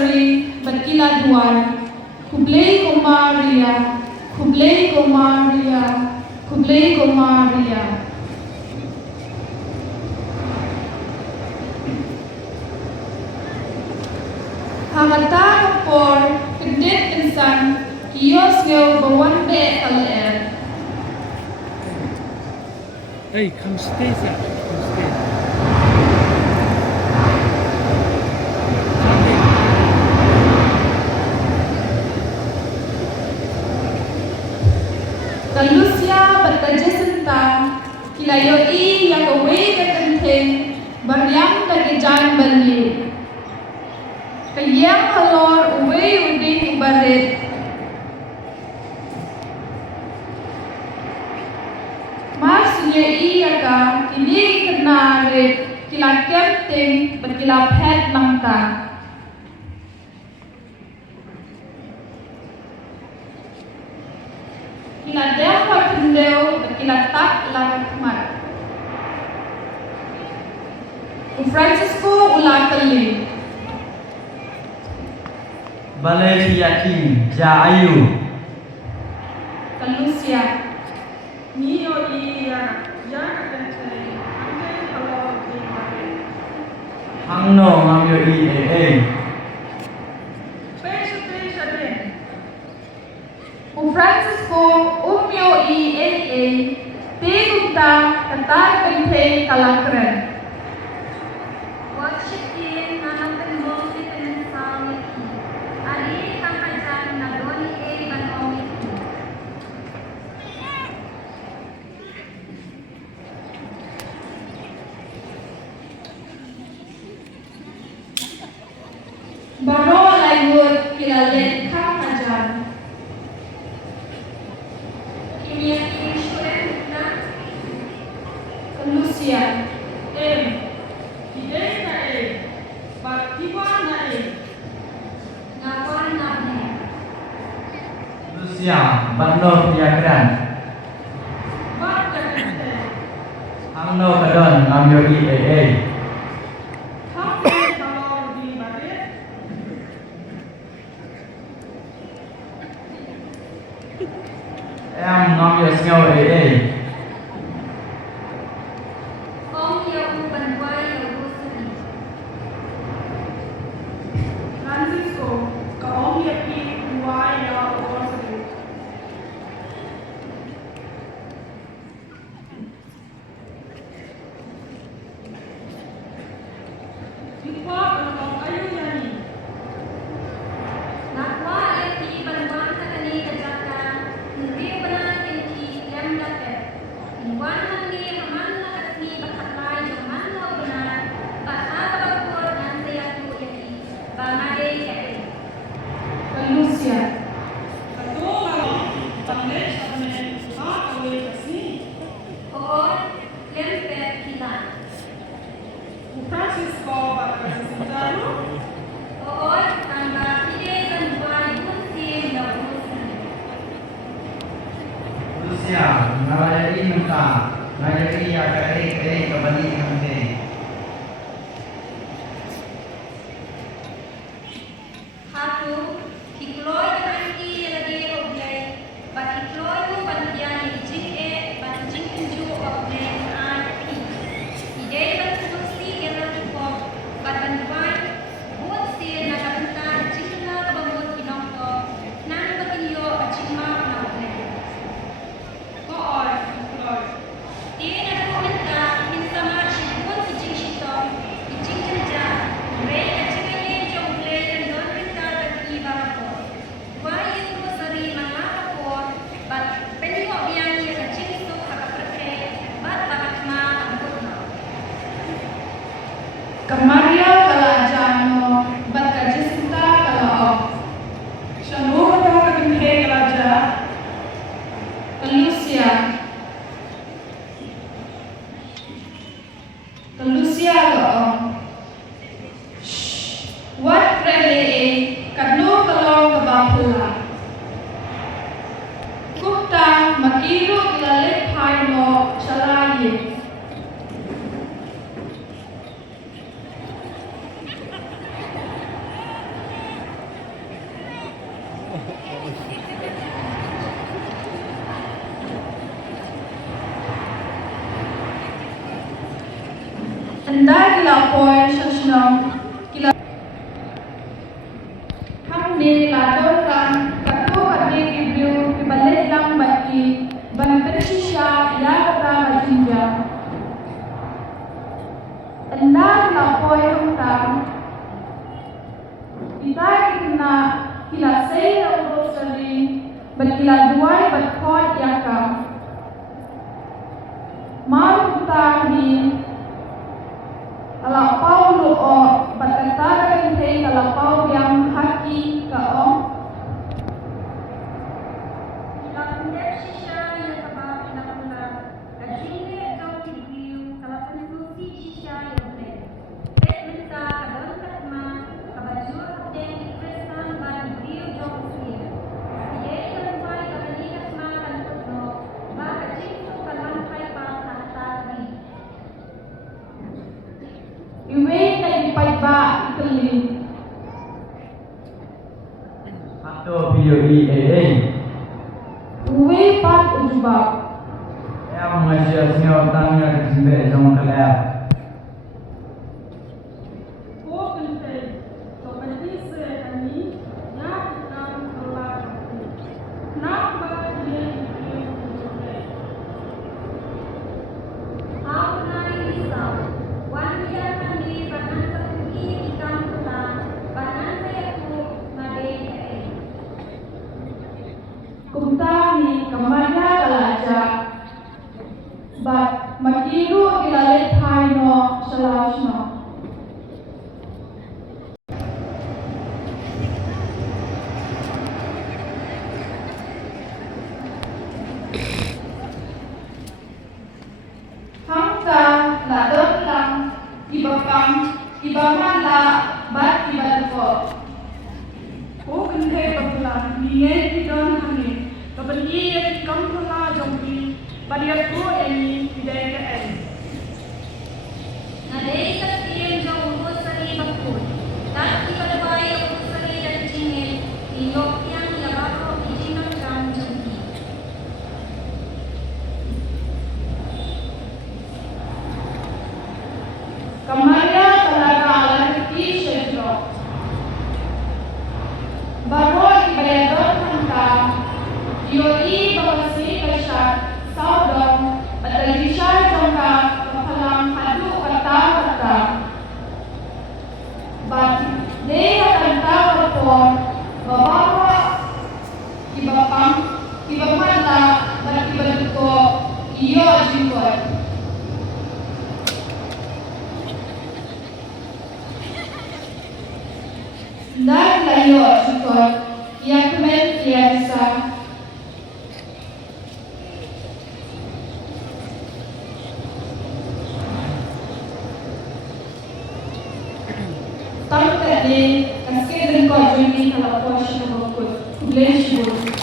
sari bakila duan kublei ko Maria kublei ko Maria kublei ko Maria. Hangata por kedit insan kios ngeu bawan be al. Hey, come stay, sir. Come stay. Kalusia bertajasenta kilayo yang away ketenteng baryang kagijan bali. Kayang halor away uding barit. Maksudnya iaka kini kena red kila kempting berkila pet langta. Kila dewa kendeu berkila tak langmat. Francisco ulah keli. Balai yakin ja ayu. Kalusia. Nio iya ya katenteng ande kalau di mare. Hangno ngamyo i. Pesa den. Francisco umyo i tegumta kata kente kalakren. Worshipin nanakan mosi penensal iki. Ali kamajan nadoni banomi. Baro laywut kilalet kamajan. Kimia insuren na Kalusia. Idei na batiwa na ngawan nabne. Lucia batno yakran. Bat katenteng. Hangno kadon ngamyo i. Kamu kalau di mare. Em ngamyo sngaw i. Om ya banwai ya usri. Francisco kau yakin dua ya orsi. Jumpa kalau ayu yani. Nakwa eki banwan kakani kajaka. Nri banan eki yang dapat. Inwan ni haman na kasni bakatlay jaman na benar. Baka bakor nanti aku eki. Bangade eki. Kalusia. Betul kalau pandai sampai hak awal kasih. Or lempet kilan. Francisco bakal sejaru. Or tangga ide banwan kuntim na usri. Lucia ngalaya i nungka. Ngalaya i yakare kabali ngamte. Hatu hikloy nanti lagi oblay. Bat hikloy mo bantian jing bat jing kunju oblay an pi. Ide bat susi era ko bat banwan buat si na kabenta jing na kabamot kinongko nang batinyo achima na oblay. Koor, koor. Dia nak minta minta macam pun jing shito jing kerja. Mereka cakapnya jom play dan don minta bagi barapo. Why itu seri mana ko bat penyo biang yang jing tu agak perke bat bakat ma ambut na. Kamaria kalajano bat kajisinta kalao. Shanur dah kenthe raja. Kalusia. Kalusia kalao. Wat prele kadno kalao kabapula. Gupta makilo kilalit hai mo chalaye. lapoy sasnam kila hamne lador kan kato kade kibyu kibale lang baki banpersisya ya kata bajinja endar lapoy hangtang kita kena kila say urosali berkila duai berkot iaka mau tahi alapau luo berkata kente alapau yang haki kaom Lakukan shisha yang kebab lakukan. Kajinge atau review kalau konsumsi shisha yang boleh. Bynta dalam katma kabaju update dipreskan pada review jom usia. Ia terbuai kabali katma kan tutup. Bah kajing tu kalan kai pang tahta ni. iwe na ipaiba ikali Atau video ini. uwe pat ujubab Yang mengajar senior tanya kesempat jom kelab. How nai risau. Wan dia kami banan terpuji ikan tulang. Banan saya tu nade jai. kumtahi kamanya dalaja bat makiru ilale thaino salashno hangka la lang ibapam ibamala bat ibalko Ko kente babulan niye tidon hangi. Kabali ye kampala jompi. Badiat ko ini tidak ke. Nade sakien jauh urusari bakul. Dan ibalbai urusari dan cingil. Ilok yang labaro ijinam jam jompi. kamaya talaga alaki shedro baro ibayadon hangka iohi bawasi kashat saudom atalisha jongka kapalang hadu kata but they kanta kapon babawa ibapam ibamala bat ibaduko iyo jingkot dan layo jingkot ia kemen biasa tahu tak ni kasih dengan kau jadi kalau kau syukur, boleh syukur.